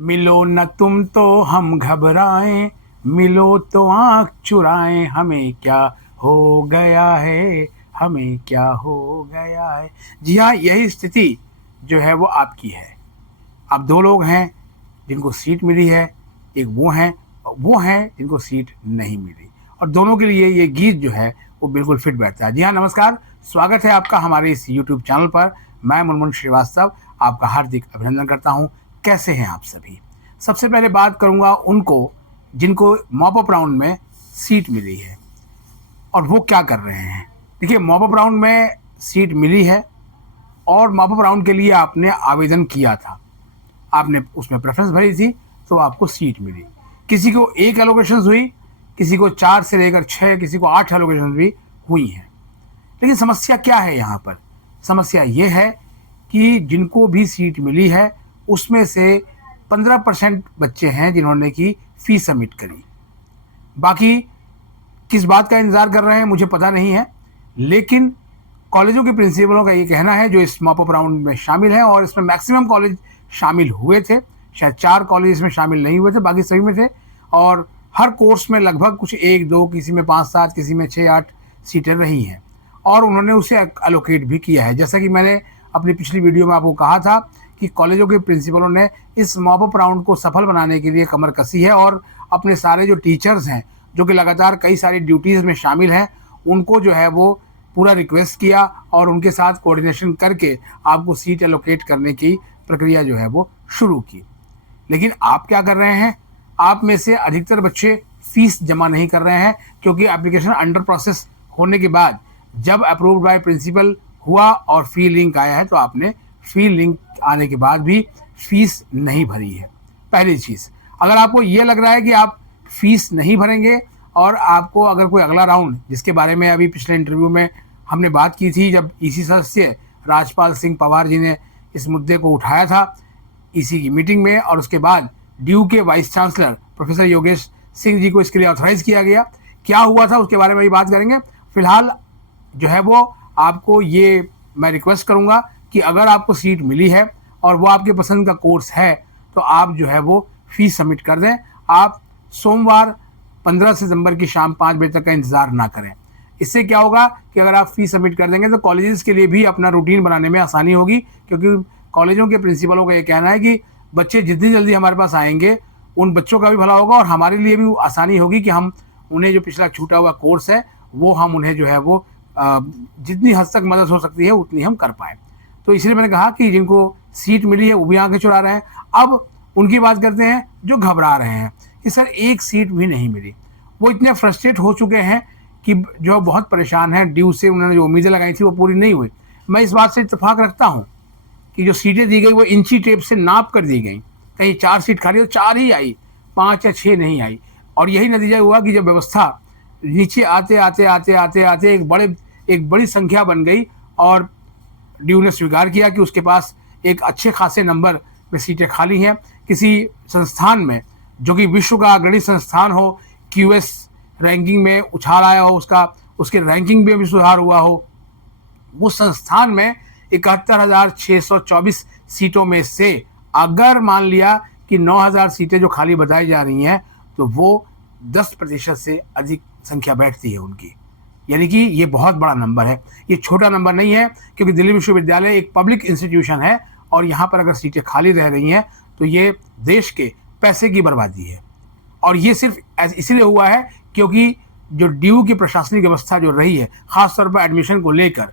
मिलो न तुम तो हम घबराएं, मिलो तो आँख चुराएं, हमें क्या हो गया है, हमें क्या हो गया है। जी हाँ, यही स्थिति जो है वो आपकी है। अब दो लोग हैं जिनको सीट मिली है, एक वो हैं जिनको सीट नहीं मिली, और दोनों के लिए ये गीत जो है वो बिल्कुल फिट बैठता है। जी हाँ, नमस्कार, स्वागत है आपका हमारे इस यूट्यूब चैनल पर। मैं मुनमुन श्रीवास्तव आपका हार्दिक अभिनंदन करता हूँ। कैसे हैं आप सभी? सबसे पहले बात करूँगा उनको जिनको मॉप अप राउंड में सीट मिली है और वो क्या कर रहे हैं। देखिए, मॉप अप राउंड में सीट मिली है और मॉप अप राउंड के लिए आपने आवेदन किया था, आपने उसमें प्रेफरेंस भरी थी, तो आपको सीट मिली। किसी को एक एलोकेशन हुई, किसी को 4 से लेकर 6, किसी को 8 एलोकेशन भी हुई हैं। लेकिन समस्या क्या है यहाँ पर? समस्या ये है कि जिनको भी सीट मिली है उसमें से 15% बच्चे हैं जिन्होंने की फीस सबमिट करी। बाकी किस बात का इंतज़ार कर रहे हैं मुझे पता नहीं है, लेकिन कॉलेजों के प्रिंसिपलों का ये कहना है जो इस मॉप अप राउंड में शामिल हैं, और इसमें मैक्सिमम कॉलेज शामिल हुए थे, शायद 4 कॉलेज इसमें शामिल नहीं हुए थे, बाकी सभी में थे। और हर कोर्स में लगभग कुछ 1-2, किसी में 5-7, किसी में 6-8 सीटें रही हैं, और उन्होंने उसे एलोकेट भी किया है। जैसा कि मैंने अपनी पिछली वीडियो में आपको कहा था कि कॉलेजों के प्रिंसिपलों ने इस मॉप अप राउंड को सफल बनाने के लिए कमर कसी है, और अपने सारे जो टीचर्स हैं जो कि लगातार कई सारी ड्यूटीज़ में शामिल हैं, उनको जो है वो पूरा रिक्वेस्ट किया और उनके साथ कोऑर्डिनेशन करके आपको सीट एलोकेट करने की प्रक्रिया जो है वो शुरू की। लेकिन आप क्या कर रहे हैं? आप में से अधिकतर बच्चे फीस जमा नहीं कर रहे हैं, क्योंकि एप्लीकेशन अंडर प्रोसेस होने के बाद जब अप्रूव्ड बाय प्रिंसिपल हुआ और फी लिंक आया है, तो आपने फी लिंक आने के बाद भी फीस नहीं भरी है। पहली चीज़, अगर आपको ये लग रहा है कि आप फीस नहीं भरेंगे और आपको अगर कोई अगला राउंड, जिसके बारे में अभी पिछले इंटरव्यू में हमने बात की थी, जब ईसी सदस्य राजपाल सिंह पवार जी ने इस मुद्दे को उठाया था ईसी की मीटिंग में, और उसके बाद ड्यू के vice chancellor professor Yogesh Singh ji को इसके लिए ऑथराइज किया गया। क्या हुआ था उसके बारे में भी बात करेंगे। फिलहाल जो है वो आपको ये मैं रिक्वेस्ट करूँगा कि अगर आपको सीट मिली है और वो आपके पसंद का कोर्स है, तो आप जो है वो फीस सबमिट कर दें। आप सोमवार 15 सितंबर की शाम 5 बजे तक का इंतज़ार ना करें। इससे क्या होगा कि अगर आप फीस सबमिट कर देंगे तो कॉलेजेस के लिए भी अपना रूटीन बनाने में आसानी होगी, क्योंकि कॉलेजों के प्रिंसिपलों का ये कहना है कि बच्चे जितनी जल्दी हमारे पास आएंगे उन बच्चों का भी भला होगा और हमारे लिए भी आसानी होगी कि हम उन्हें जो पिछला छूटा हुआ कोर्स है वो हम उन्हें जो है वो जितनी हद तक मदद हो सकती है उतनी हम कर पाएँ। तो इसलिए मैंने कहा कि जिनको सीट मिली है वो भी आंखें चुरा रहे हैं। अब उनकी बात करते हैं जो घबरा रहे हैं कि सर एक सीट भी नहीं मिली। वो इतने फ्रस्ट्रेट हो चुके हैं कि जो बहुत परेशान हैं, ड्यू से उन्होंने जो उम्मीदें लगाई थी वो पूरी नहीं हुई। मैं इस बात से इत्तेफाक रखता हूँ कि जो सीटें दी गई वो इंची टेप से नाप कर दी गई। कहीं 4 सीट खाली तो 4 ही आई, 5 या 6 नहीं आई, और यही नतीजा हुआ कि जब व्यवस्था नीचे आते आते आते आते आते एक बड़ी संख्या बन गई, और ड्यू ने स्वीकार किया कि उसके पास एक अच्छे खासे नंबर में सीटें खाली हैं। किसी संस्थान में जो कि विश्व का अग्रणी संस्थान हो, क्यूएस रैंकिंग में उछाल आया हो, उसके रैंकिंग में भी सुधार हुआ हो, वो संस्थान में 71,624 सीटों में से अगर मान लिया कि 9,000 सीटें जो खाली बताई जा रही हैं, तो वो 10% से अधिक संख्या बैठती है उनकी। यानी कि ये बहुत बड़ा नंबर है, ये छोटा नंबर नहीं है, क्योंकि दिल्ली विश्वविद्यालय एक पब्लिक इंस्टीट्यूशन है, और यहाँ पर अगर सीटें खाली रह रही हैं तो ये देश के पैसे की बर्बादी है। और ये सिर्फ इसलिए हुआ है क्योंकि जो ड्यू की प्रशासनिक व्यवस्था जो रही है, ख़ासतौर पर एडमिशन को लेकर,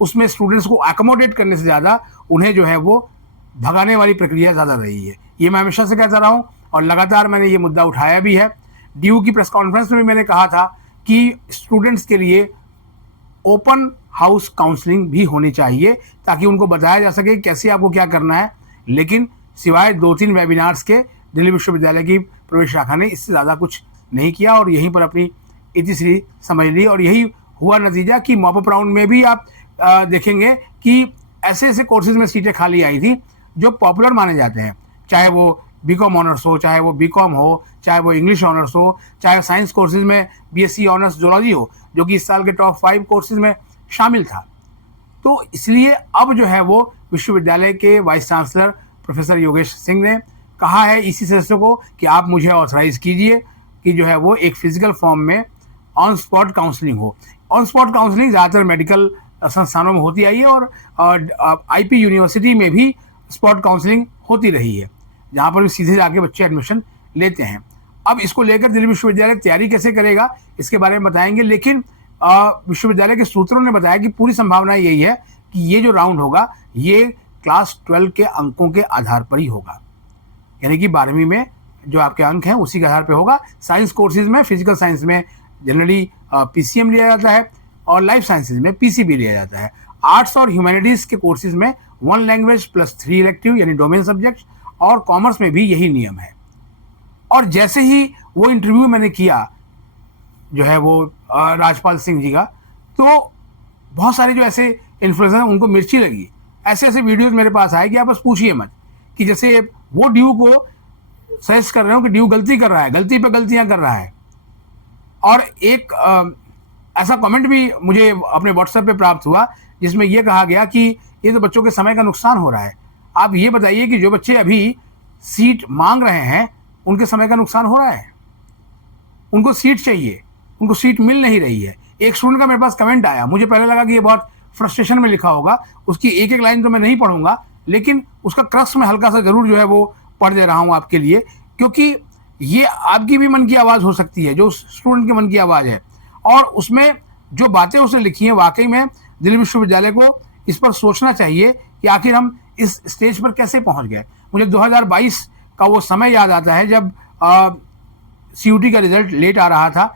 उसमें स्टूडेंट्स को एकोमोडेट करने से ज़्यादा उन्हें जो है वो भगाने वाली प्रक्रिया ज़्यादा रही है। ये मैं हमेशा से कहता रहा हूँ और लगातार मैंने ये मुद्दा उठाया भी है। ड्यू की प्रेस कॉन्फ्रेंस में भी मैंने कहा था कि स्टूडेंट्स के लिए ओपन हाउस काउंसलिंग भी होनी चाहिए, ताकि उनको बताया जा सके कैसे आपको क्या करना है। लेकिन सिवाय 2-3 वेबिनार्स के दिल्ली विश्वविद्यालय की प्रवेश शाखा ने इससे ज़्यादा कुछ नहीं किया, और यहीं पर अपनी इतिश्री समझ ली। और यही हुआ नतीजा कि मॉप अप राउंड में भी आप देखेंगे कि ऐसे ऐसे कोर्सेज में सीटें खाली आई थी जो पॉपुलर माने जाते हैं, चाहे वो बीकॉम ऑनर्स हो, चाहे वो बीकॉम हो, चाहे वो इंग्लिश ऑनर्स हो, चाहे साइंस कोर्सेज में बीएससी ऑनर्स जूलॉजी हो, जो कि इस साल के टॉप 5 कोर्सेज में शामिल था। तो इसलिए अब जो है वो विश्वविद्यालय के vice chancellor professor Yogesh Singh ने कहा है इसी सदस्य को कि आप मुझे ऑथराइज कीजिए कि जो है वो एक फिजिकल फॉर्म में ऑन स्पॉट काउंसलिंग हो। ऑन स्पॉट काउंसलिंग ज़्यादातर मेडिकल संस्थानों में होती आई है और आईपी यूनिवर्सिटी में भी स्पॉट काउंसलिंग होती रही है, जहाँ पर भी सीधे जाके बच्चे एडमिशन लेते हैं। अब इसको लेकर दिल्ली विश्वविद्यालय तैयारी कैसे करेगा इसके बारे में बताएंगे, लेकिन विश्वविद्यालय के सूत्रों ने बताया कि पूरी संभावना यही है कि ये जो राउंड होगा ये क्लास 12 के अंकों के आधार पर ही होगा, यानी कि 12वीं में जो आपके अंक हैं उसी के आधार पर होगा। साइंस कोर्सेज में, फिजिकल साइंस में जनरली पीसीएम लिया जाता है और लाइफ साइंसेज में पीसीबी लिया जाता है। आर्ट्स और ह्यूमैनिटीज़ के कोर्सेज में 1 लैंग्वेज प्लस 3 इलेक्टिव यानी डोमेन सब्जेक्ट, और कॉमर्स में भी यही नियम है। और जैसे ही वो इंटरव्यू मैंने किया जो है वो राजपाल सिंह जी का, तो बहुत सारे जो ऐसे इन्फ्लुएंसर हैं उनको मिर्ची लगी। ऐसे ऐसे वीडियोस मेरे पास आए कि आप बस पूछिए मत, कि जैसे वो ड्यू को सजेस्ट कर रहे हो कि ड्यू गलती कर रहा है, गलती पे गलतियां कर रहा है। और एक ऐसा कमेंट भी मुझे अपने व्हाट्सएप पे प्राप्त हुआ जिसमें यह कहा गया कि ये तो बच्चों के समय का नुकसान हो रहा है। आप ये बताइए कि जो बच्चे अभी सीट मांग रहे हैं उनके समय का नुकसान हो रहा है? उनको सीट चाहिए, उनको सीट मिल नहीं रही है। एक स्टूडेंट का मेरे पास कमेंट आया, मुझे पहले लगा कि ये बहुत फ्रस्ट्रेशन में लिखा होगा, उसकी एक एक लाइन तो मैं नहीं पढ़ूंगा, लेकिन उसका क्रक्स में हल्का सा जरूर जो है वो पढ़ दे रहा हूँ आपके लिए, क्योंकि ये आपकी भी मन की आवाज़ हो सकती है, जो स्टूडेंट के मन की आवाज़ है। और उसमें जो बातें उसने लिखी हैं वाकई में दिल्ली विश्वविद्यालय को इस पर सोचना चाहिए कि आखिर हम इस स्टेज पर कैसे पहुंच गए। मुझे 2022 का वो समय याद आता है जब सीयूटी का रिजल्ट लेट आ रहा था।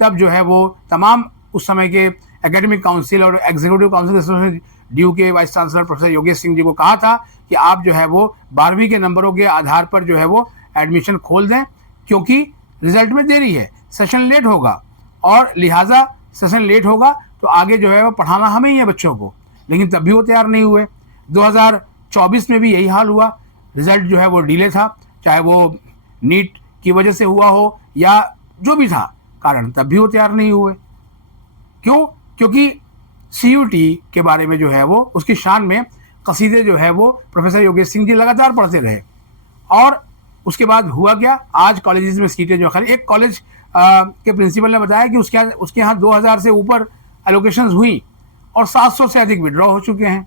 तब जो है वो तमाम उस समय के एकेडमिक काउंसिल और एग्जीक्यूटिव काउंसिल एसोसिएशन ड्यू के vice chancellor professor Yogesh Singh ji को कहा था कि आप जो है वो 12वीं के नंबरों के आधार पर जो है वो एडमिशन खोल दें, क्योंकि रिजल्ट में देरी है, सेशन लेट होगा, और लिहाजा सेशन लेट होगा तो आगे जो है वो पढ़ाना हमें ही है बच्चों को। लेकिन तब भी वो तैयार नहीं हुए। 2024 में भी यही हाल हुआ, रिजल्ट जो है वो डिले था, चाहे वो नीट की वजह से हुआ हो या जो भी था कारण, तब भी वो तैयार नहीं हुए। क्यों? क्योंकि सीयूटी के बारे में जो है वो उसकी शान में कसीदे जो है वो प्रोफेसर योगेश सिंह जी लगातार पढ़ते रहे। और उसके बाद हुआ क्या, आज कॉलेजेस में सीटें जो खाली, एक कॉलेज के प्रिंसिपल ने बताया कि उसके यहाँ 2000 से ऊपर एलोकेशंस हुई और 700 से अधिक विड्रॉ हो चुके हैं।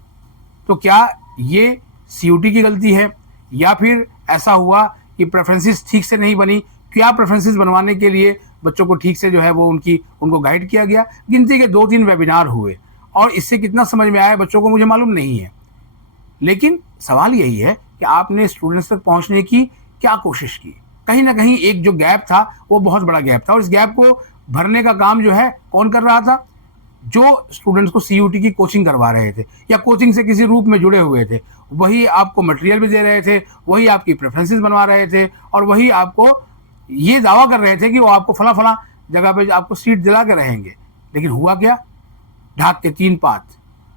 तो क्या ये सीयूटी की गलती है या फिर ऐसा हुआ कि प्रेफरेंसेस ठीक से नहीं बनी? क्या प्रेफरेंसेस बनवाने के लिए बच्चों को ठीक से जो है वो उनको गाइड किया गया? गिनती के 2-3 वेबिनार हुए और इससे कितना समझ में आया बच्चों को मुझे मालूम नहीं है। लेकिन सवाल यही है कि आपने स्टूडेंट्स तक पहुंचने की क्या कोशिश की? कहीं ना कहीं एक जो गैप था वो बहुत बड़ा गैप था, और इस गैप को भरने का काम जो है कौन कर रहा था? जो स्टूडेंट्स को सीयूटी की कोचिंग करवा रहे थे या कोचिंग से किसी रूप में जुड़े हुए थे, वही आपको मटेरियल भी दे रहे थे, वही आपकी प्रेफरेंसेस बनवा रहे थे, और वही आपको ये दावा कर रहे थे कि वो आपको फला फला जगह पे आपको सीट दिला के रहेंगे। लेकिन हुआ क्या? ढाक के 3 पात।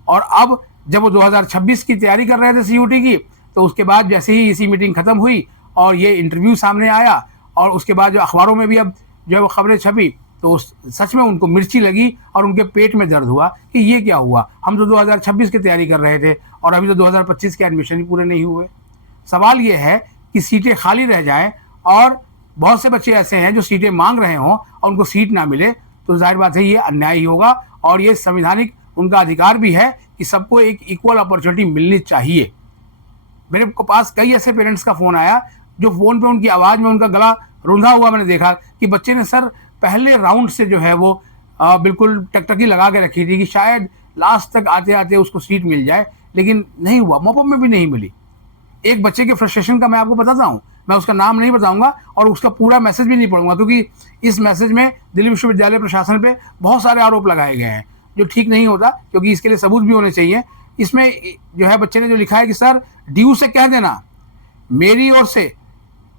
और अब जब वो 2026 की तैयारी कर रहे थे सीयूटी की, तो उसके बाद जैसे ही इसी मीटिंग खत्म हुई और ये इंटरव्यू सामने आया और उसके बाद जो अखबारों में भी अब जो है वो खबरें छपी, तो सच में उनको मिर्ची लगी और उनके पेट में दर्द हुआ कि ये क्या हुआ, हम तो 2026 की तैयारी कर रहे थे और अभी तो 2025 के एडमिशन ही पूरे नहीं हुए। सवाल ये है कि सीटें खाली रह जाएं और बहुत से बच्चे ऐसे हैं जो सीटें मांग रहे हों और उनको सीट ना मिले, तो जाहिर बात है ये अन्याय ही होगा। और ये संवैधानिक उनका अधिकार भी है कि सबको एक इक्वल अपॉर्चुनिटी मिलनी चाहिए। मेरे पास कई ऐसे पेरेंट्स का फ़ोन आया जो फ़ोन पे उनकी आवाज़ में उनका गला रुंधा हुआ मैंने देखा कि बच्चे ने सर पहले राउंड से जो है वो बिल्कुल टकटकी लगा के रखी थी कि शायद लास्ट तक आते आते उसको सीट मिल जाए, लेकिन नहीं हुआ, मॉपअप में भी नहीं मिली। एक बच्चे के फ्रस्ट्रेशन का मैं आपको बताता हूँ, मैं उसका नाम नहीं बताऊंगा और उसका पूरा मैसेज भी नहीं पढ़ूंगा, क्योंकि इस मैसेज में दिल्ली विश्वविद्यालय प्रशासन पे बहुत सारे आरोप लगाए गए हैं जो ठीक नहीं होता, क्योंकि इसके लिए सबूत भी होने चाहिए। इसमें जो है बच्चे ने जो लिखा है कि सर ड्यू से कह देना मेरी ओर से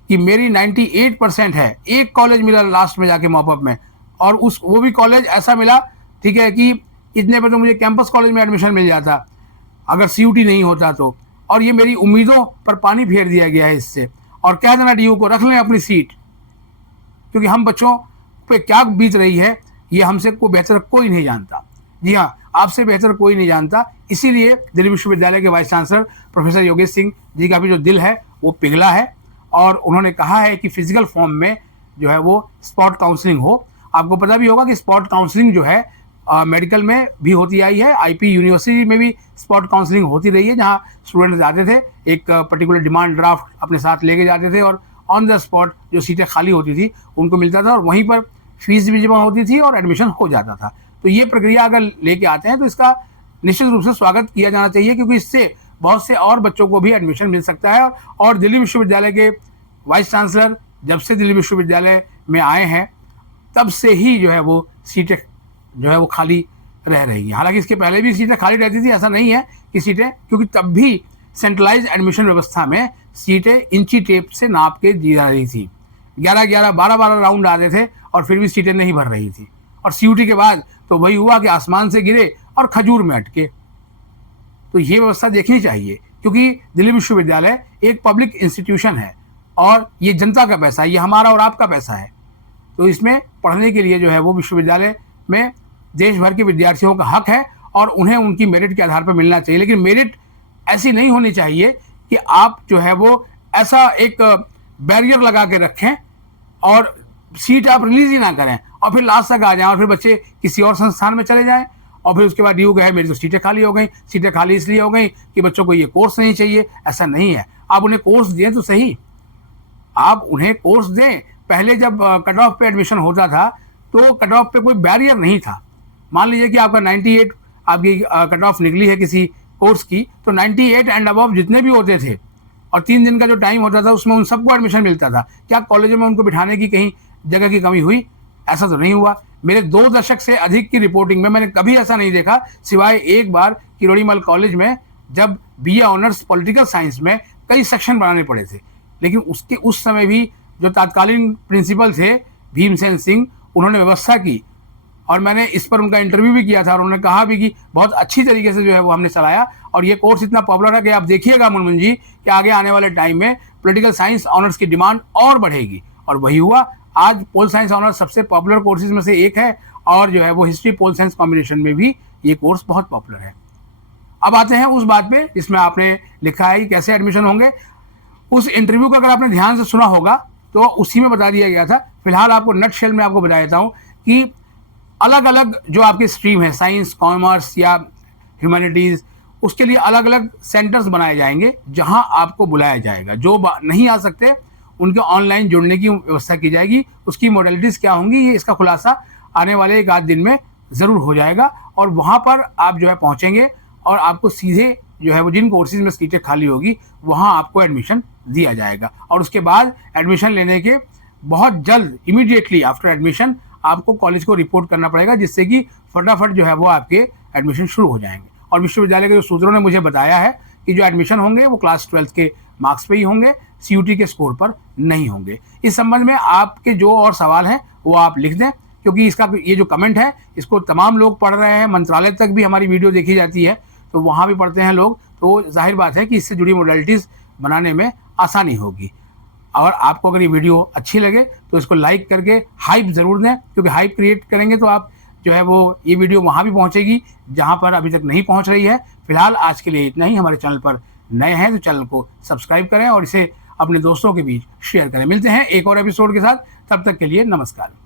कि मेरी 98% है, एक कॉलेज मिला लास्ट में जाके मॉपअप में, और वो भी कॉलेज ऐसा मिला, ठीक है, कि इतने पे तो मुझे कैंपस कॉलेज में एडमिशन मिल जाता अगर सीयूटी नहीं होता तो, और ये मेरी उम्मीदों पर पानी फेर दिया गया है इससे। और कह देना ड्यू को रख लें अपनी सीट, क्योंकि हम बच्चों पे क्या बीत रही है ये हमसे को बेहतर कोई नहीं जानता। जी हाँ, आपसे बेहतर कोई नहीं जानता। इसीलिए दिल्ली विश्वविद्यालय के vice chancellor professor Yogesh Singh ji का भी जो दिल है वो पिघला है और उन्होंने कहा है कि फिजिकल फॉर्म में जो है वो स्पॉट काउंसलिंग हो। आपको पता भी होगा कि स्पॉट काउंसलिंग जो है मेडिकल में भी होती आई है, आईपी यूनिवर्सिटी में भी स्पॉट काउंसलिंग होती रही है, जहाँ स्टूडेंट जाते थे, एक पर्टिकुलर डिमांड ड्राफ्ट अपने साथ लेके जाते थे और ऑन द स्पॉट जो सीटें खाली होती थी उनको मिलता था और वहीं पर फीस भी जमा होती थी और एडमिशन हो जाता था। तो ये प्रक्रिया अगर लेके आते हैं तो इसका निश्चित रूप से स्वागत किया जाना चाहिए, क्योंकि इससे बहुत से और बच्चों को भी एडमिशन मिल सकता है। और दिल्ली विश्वविद्यालय के वाइस चांसलर जब से दिल्ली विश्वविद्यालय में आए हैं तब से ही जो है वो सीटें जो है वो खाली रह रही हैं। हालांकि इसके पहले भी सीटें खाली रहती थी, ऐसा नहीं है कि सीटें, क्योंकि तब भी सेंट्रलाइज एडमिशन व्यवस्था में सीटें इंची टेप से नाप के दी जा रही थी। 11-11, 12-12 राउंड आते थे और फिर भी सीटें नहीं भर रही थी। और सीयूटी के बाद तो वही हुआ कि आसमान से गिरे और खजूर में अटके। तो ये व्यवस्था देखनी चाहिए, क्योंकि दिल्ली विश्वविद्यालय एक पब्लिक इंस्टीट्यूशन है और ये जनता का पैसा है, ये हमारा और आपका पैसा है। तो इसमें पढ़ने के लिए जो है वो विश्वविद्यालय में देश भर के विद्यार्थियों का हक है और उन्हें उनकी मेरिट के आधार पर मिलना चाहिए। लेकिन मेरिट ऐसी नहीं होनी चाहिए कि आप जो है वो ऐसा एक बैरियर लगा के रखें और सीट आप रिलीज ही ना करें और फिर लास्ट तक आ जाएं और फिर बच्चे किसी और संस्थान में चले जाएं और फिर उसके बाद ड्यू गए मेरी तो सीटें खाली हो गई। सीटें खाली इसलिए हो गई कि बच्चों को ये कोर्स नहीं चाहिए। ऐसा नहीं है, आप उन्हें कोर्स दें तो सही, आप उन्हें कोर्स दें। पहले जब कट ऑफ पे एडमिशन होता था तो कट ऑफ पे कोई बैरियर नहीं था। मान लीजिए कि आपका 98 आपकी कट ऑफ निकली है किसी कोर्स की, तो 98 एंड अबव जितने भी होते थे और 3 दिन का जो टाइम होता था उसमें उन सबको एडमिशन मिलता था। क्या कॉलेजों में उनको बिठाने की कहीं जगह की कमी हुई? ऐसा तो नहीं हुआ। मेरे 2 दशक से अधिक की रिपोर्टिंग में मैंने कभी ऐसा नहीं देखा, सिवाय एक बार किरोड़ीमल कॉलेज में जब बीए ऑनर्स पॉलिटिकल साइंस में कई सेक्शन बनाने पड़े थे। लेकिन उसके उस समय भी जो तत्कालीन प्रिंसिपल थे भीमसेन सिंह, उन्होंने व्यवस्था की और मैंने इस पर उनका इंटरव्यू भी किया था और उन्होंने कहा भी कि बहुत अच्छी तरीके से जो है वो हमने चलाया और ये कोर्स इतना पॉपुलर है कि आप देखिएगा मुनमुन जी कि आगे आने वाले टाइम में पॉलिटिकल साइंस ऑनर्स की डिमांड और बढ़ेगी। और वही हुआ। आज पोल साइंस ऑनर्स सबसे पॉपुलर कोर्सेज में से एक है और जो है वो हिस्ट्री पोल साइंस कॉम्बिनेशन में भी ये कोर्स बहुत पॉपुलर है। अब आते हैं उस बात पे जिसमें आपने लिखा है कि कैसे एडमिशन होंगे। उस इंटरव्यू को अगर आपने ध्यान से सुना होगा तो उसी में बता दिया गया था। फिलहाल आपको नट शेल में आपको बता देता हूँ कि अलग अलग जो आपकी स्ट्रीम है, साइंस, कॉमर्स या ह्यूमैनिटीज़, उसके लिए अलग अलग सेंटर्स बनाए जाएंगे जहां आपको बुलाया जाएगा। जो नहीं आ सकते उनके ऑनलाइन जुड़ने की व्यवस्था की जाएगी। उसकी मॉडलिटीज़ क्या होंगी ये इसका खुलासा आने वाले 1 आध दिन में ज़रूर हो जाएगा और वहाँ पर आप जो है पहुँचेंगे और आपको सीधे जो है वो जिन कोर्सेज में सीटें खाली होगी वहाँ आपको एडमिशन दिया जाएगा। और उसके बाद एडमिशन लेने के बहुत जल्द इमीडिएटली आफ्टर एडमिशन आपको कॉलेज को रिपोर्ट करना पड़ेगा, जिससे कि फटाफट जो है वो आपके एडमिशन शुरू हो जाएंगे। और विश्वविद्यालय के जो सूत्रों ने मुझे बताया है कि जो एडमिशन होंगे वो क्लास 12 के मार्क्स पे ही होंगे, सीयूटी के स्कोर पर नहीं होंगे। इस संबंध में आपके जो और सवाल हैं वो आप लिख दें, क्योंकि इसका ये जो कमेंट है इसको तमाम लोग पढ़ रहे हैं। मंत्रालय तक भी हमारी वीडियो देखी जाती है तो वहाँ भी पढ़ते हैं लोग, तो जाहिर बात है कि इससे जुड़ी मॉडलिटीज़ बनाने में आसानी होगी। और आपको अगर ये वीडियो अच्छी लगे तो इसको लाइक करके हाइप ज़रूर दें, क्योंकि हाइप क्रिएट करेंगे तो आप जो है वो ये वीडियो वहाँ भी पहुँचेगी जहाँ पर अभी तक नहीं पहुँच रही है। फिलहाल आज के लिए इतना ही। हमारे चैनल पर नए हैं तो चैनल को सब्सक्राइब करें और इसे अपने दोस्तों के बीच शेयर करें। मिलते हैं एक और एपिसोड के साथ, तब तक के लिए नमस्कार।